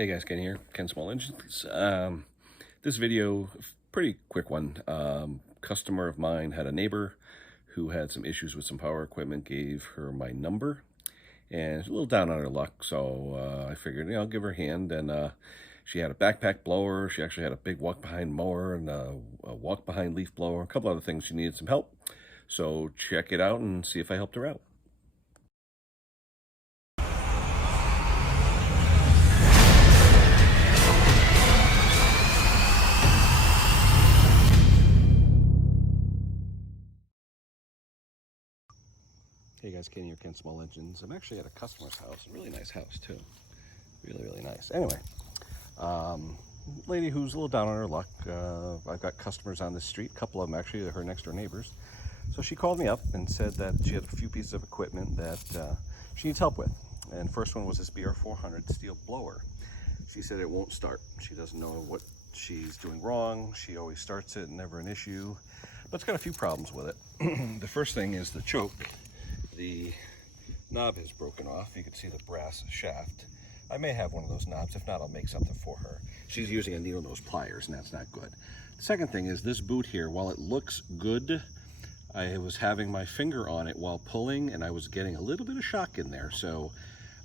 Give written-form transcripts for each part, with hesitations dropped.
Hey guys, Ken here, Ken Small Engines. This video, pretty quick one. Customer of mine had a neighbor who had some issues with some power equipment, gave her my number, and a little down on her luck, so I figured, I'll give her a hand. And she had a backpack blower, she actually had a big walk-behind mower, and a walk-behind leaf blower, a couple other things she needed some help. So check it out and see if I helped her out. Hey guys, Ken here, Ken Small Engines. I'm actually at a customer's house, a really nice house too. Really nice. Anyway, lady who's a little down on her luck. I've got customers on this street, a couple of them actually, her next door neighbors. So she called me up and said that she had a few pieces of equipment that she needs help with. And first one was this BR400 Stihl blower. She said it won't start. She doesn't know what she's doing wrong. She always starts it, never an issue. But it's got a few problems with it. The first thing is the choke. The knob is broken off. You can see the brass shaft. I may have one of those knobs. If not, I'll make something for her. She's using a needle nose pliers, and that's not good. The second thing is this boot here. While it looks good, I was having my finger on it while pulling, and I was getting a little bit of shock in there. So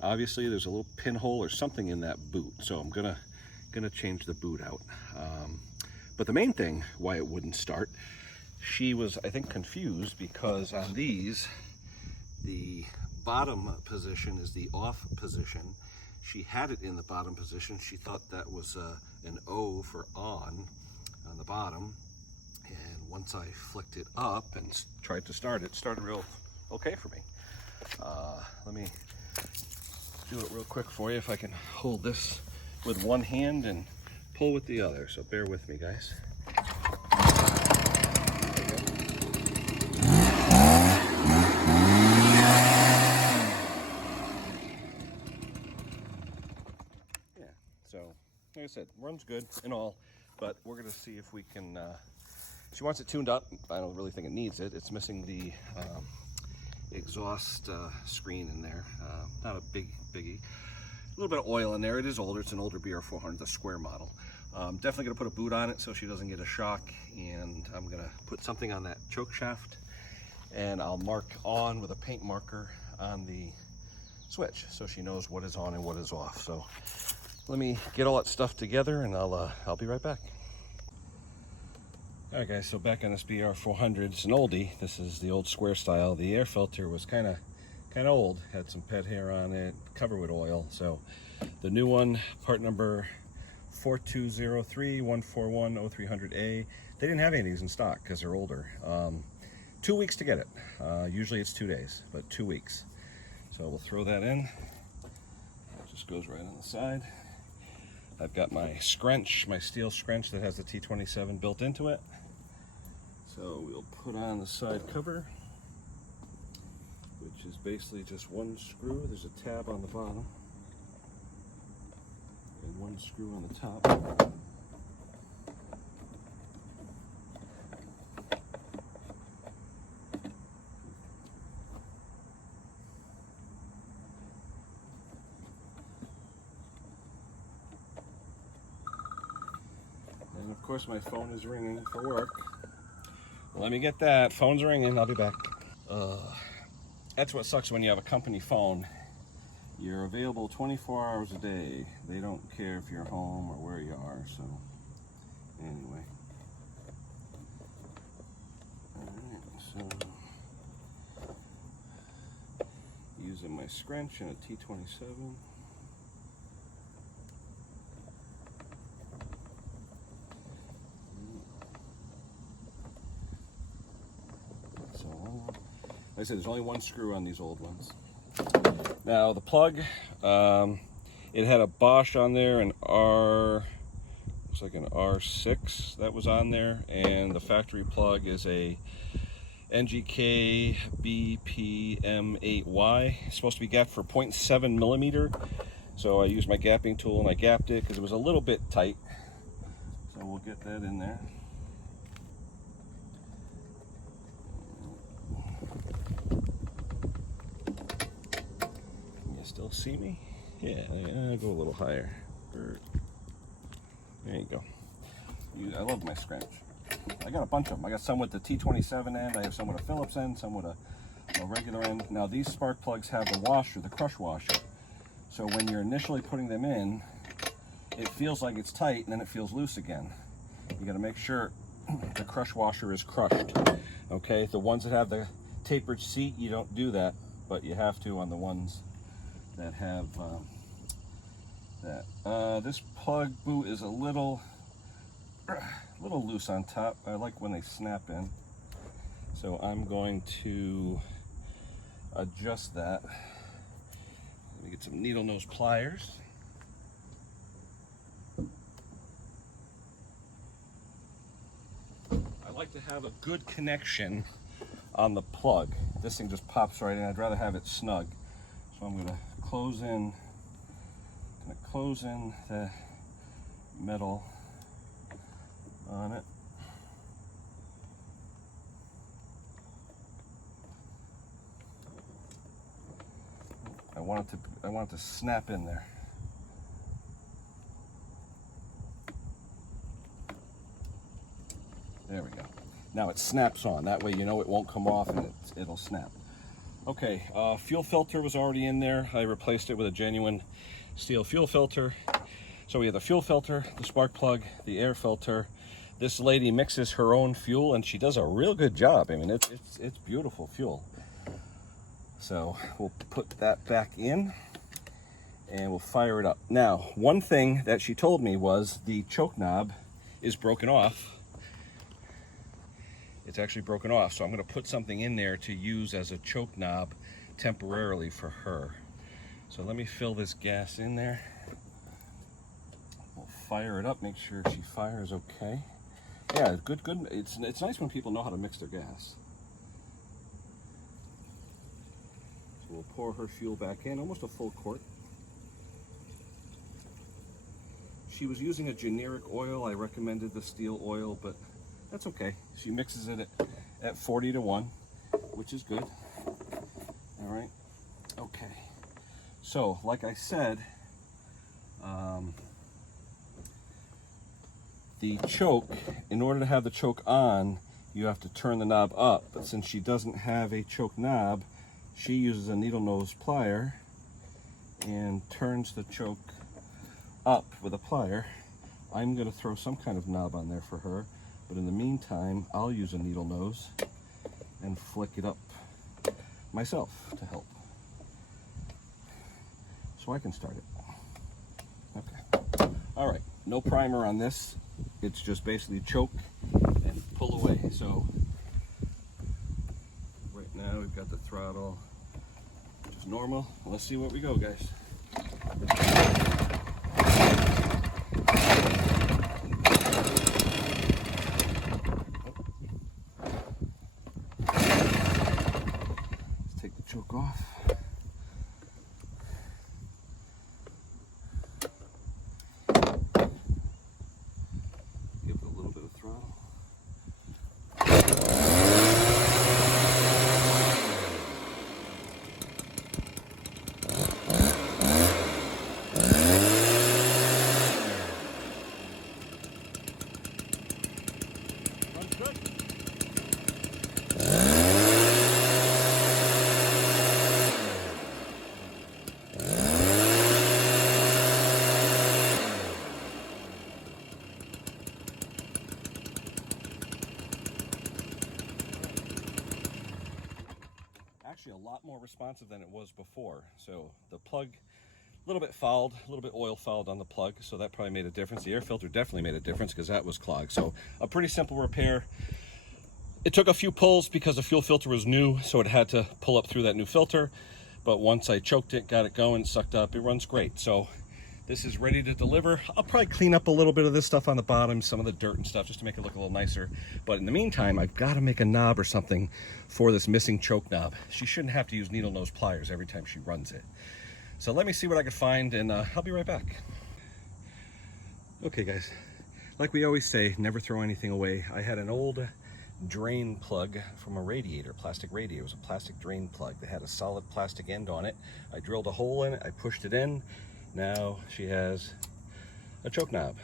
obviously there's a little pinhole or something in that boot. So I'm gonna change the boot out. But the main thing why it wouldn't start, she was, I think, confused because on these, the bottom position is the off position. She had it in the bottom position. She thought that was an O for on the bottom. And once I flicked it up and tried to start it, started real okay for me. Let me do it real quick for you if I can hold this with one hand and pull with the other. So bear with me, guys. So, like I said, runs good and all, but we're going to see if we can, she wants it tuned up. I don't really think it needs it. It's missing the exhaust screen in there. Not a biggie. A little bit of oil in there. It is older. It's an older BR400, the square model. Definitely going to put a boot on it so she doesn't get a shock, and I'm going to put something on that choke shaft, and I'll mark on with a paint marker on the switch so she knows what is on and what is off. So let me get all that stuff together and I'll be right back. All right guys, so back on this BR400, it's an oldie. This is the old square style. The air filter was kind of old, had some pet hair on it, covered with oil. So the new one, part number 42031410300A. They didn't have any of these in stock because they're older. 2 weeks to get it. Usually it's 2 days, but 2 weeks. So we'll throw that in. It just goes right on the side. I've got my scrunch, my Stihl scrunch that has the T27 built into it. So we'll put on the side cover, which is basically just one screw. There's a tab on the bottom and one screw on the top. And of course my phone is ringing for work. Let me get that. Phone's ringing. I'll be back. That's what sucks when you have a company phone. You're available 24 hours a day. They don't care if you're home or where you are. So anyway. Alright, so using my scrunch and a T27. Like I said, there's only one screw on these old ones. Now the plug, it had a Bosch on there, an looks like an R6 that was on there, and the factory plug is a NGK BPM8Y. It's supposed to be gapped for 0.7 millimeter. So I used my gapping tool and I gapped it because it was a little bit tight. So we'll get that in there. Still see me? Yeah, I'll go a little higher. There you go. I love my scratch. I got a bunch of them. I got some with the T27 end. I have some with a Phillips end, some with a regular end. Now these spark plugs have the washer, the crush washer. So when you're initially putting them in, it feels like it's tight and then it feels loose again. You got to make sure the crush washer is crushed. Okay, the ones that have the tapered seat, you don't do that, but you have to on the ones that have that. This plug boot is a little loose on top. I like when they snap in. So I'm going to adjust that. Let me get some needle nose pliers. I like to have a good connection on the plug. This thing just pops right in. I'd rather have it snug. So I'm going to close in the metal on it. I want it to snap in there. There we go. Now it snaps on. That way you know it won't come off and it'll snap. Okay, fuel filter was already in there. I replaced it with a genuine Stihl fuel filter. So we have the fuel filter, the spark plug, the air filter. This lady mixes her own fuel and she does a real good job. I mean, it's beautiful fuel. So we'll put that back in and we'll fire it up. Now, one thing that she told me was the choke knob is broken off. It's actually broken off, so I'm going to put something in there to use as a choke knob temporarily for her. So let me fill this gas in there. We'll fire it up, make sure she fires okay. Yeah, good. It's nice when people know how to mix their gas. So we'll pour her fuel back in, almost a full quart. She was using a generic oil. I recommended the Stihl oil, but that's okay. She mixes it at 40 to 1, which is good. All right. Okay. So, like I said, the choke, in order to have the choke on, you have to turn the knob up. But since she doesn't have a choke knob, she uses a needle nose plier and turns the choke up with a plier. I'm going to throw some kind of knob on there for her. But in the meantime, I'll use a needle nose and flick it up myself to help. So I can start it. Okay. All right, no primer on this. It's just basically choke and pull away. So right now we've got the throttle, which is normal. Let's see what we go, guys. Choke off. Give it a little bit of throttle. Runs good. Actually a lot more responsive than it was before. So the plug, a little bit fouled, a little bit oil fouled on the plug, so that probably made a difference. The air filter definitely made a difference because that was clogged. So a pretty simple repair. It took a few pulls because the fuel filter was new, so it had to pull up through that new filter. But once I choked it, got it going, sucked up, it runs great. So this is ready to deliver. I'll probably clean up a little bit of this stuff on the bottom, some of the dirt and stuff, just to make it look a little nicer. But in the meantime, I've got to make a knob or something for this missing choke knob. She shouldn't have to use needle nose pliers every time she runs it. So let me see what I can find, and I'll be right back. Okay, guys, like we always say, never throw anything away. I had an old drain plug from a radiator, plastic radiator. It was a plastic drain plug. They had a solid plastic end on it. I drilled a hole in it, I pushed it in. Now she has a choke knob.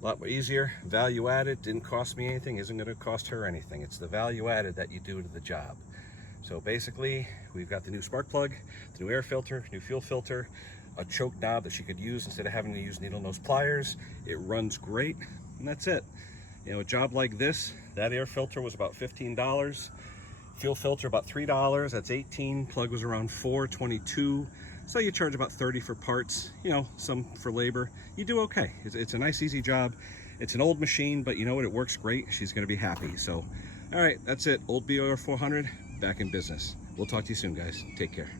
A lot more easier, value added, didn't cost me anything, isn't going to cost her anything. It's the value added that you do to the job. So basically, we've got the new spark plug, the new air filter, new fuel filter, a choke knob that she could use instead of having to use needle nose pliers. It runs great, and that's it. You know, a job like this, that air filter was about $15, fuel filter about $3, that's $18, plug was around $4, $22. So you charge about $30 for parts, you know, some for labor. You do okay. It's a nice, easy job. It's an old machine, but you know what? It works great. She's going to be happy. So, all right, that's it. Old BR400 back in business. We'll talk to you soon, guys. Take care.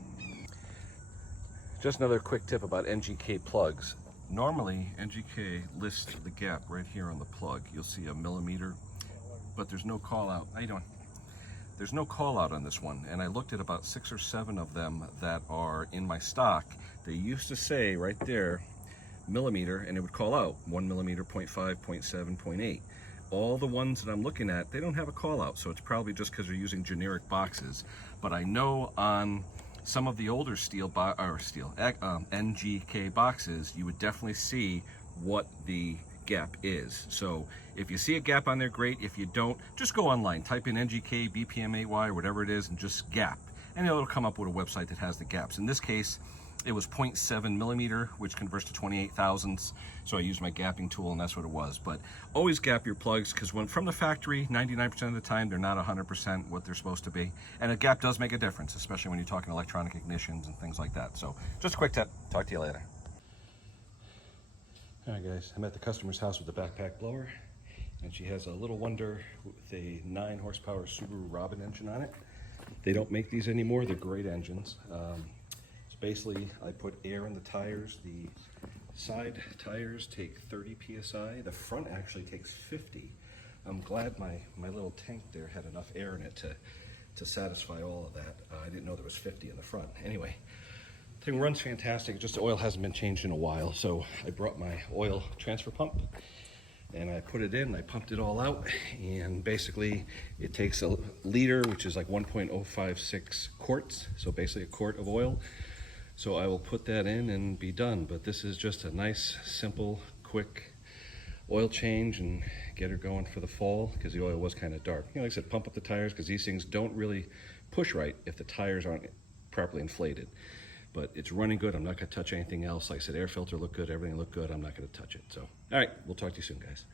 Just another quick tip about NGK plugs. Normally, NGK lists the gap right here on the plug. You'll see a millimeter, but there's no call out. How you doing? There's no call out on this one, and I looked at about 6 or 7 of them that are in my stock. They used to say right there millimeter, and it would call out 1 millimeter, 0.5, 0.7, 0.8. All the ones that I'm looking at, they don't have a call out, so it's probably just because they're using generic boxes. But I know on some of the older NGK boxes, you would definitely see what the gap is. So if you see a gap on there, great. If you don't, just go online, type in NGK, BPMAY, or whatever it is, and just gap. And it'll come up with a website that has the gaps. In this case, it was 0.7 millimeter, which converts to 28 thousandths. So I used my gapping tool, and that's what it was. But always gap your plugs, because when from the factory, 99% of the time, they're not 100% what they're supposed to be. And a gap does make a difference, especially when you're talking electronic ignitions and things like that. So just a quick tip. Talk to you later. All right, guys, I'm at the customer's house with the backpack blower, and she has a Little Wonder with a 9 horsepower Subaru Robin engine on it. They don't make these anymore. They're great engines. So basically, I put air in the tires. The side tires take 30 psi. The front actually takes 50. I'm glad my little tank there had enough air in it to satisfy all of that. I didn't know there was 50 in the front. Anyway. Thing runs fantastic, just the oil hasn't been changed in a while, so I brought my oil transfer pump and I put it in, I pumped it all out, and basically it takes a liter, which is like 1.056 quarts, so basically a quart of oil. So I will put that in and be done, but this is just a nice, simple, quick oil change and get her going for the fall, because the oil was kind of dark. You know, like I said, pump up the tires, because these things don't really push right if the tires aren't properly inflated. But it's running good. I'm not going to touch anything else. Like I said, air filter looked good, everything looked good. I'm not going to touch it. So, all right, we'll talk to you soon, guys.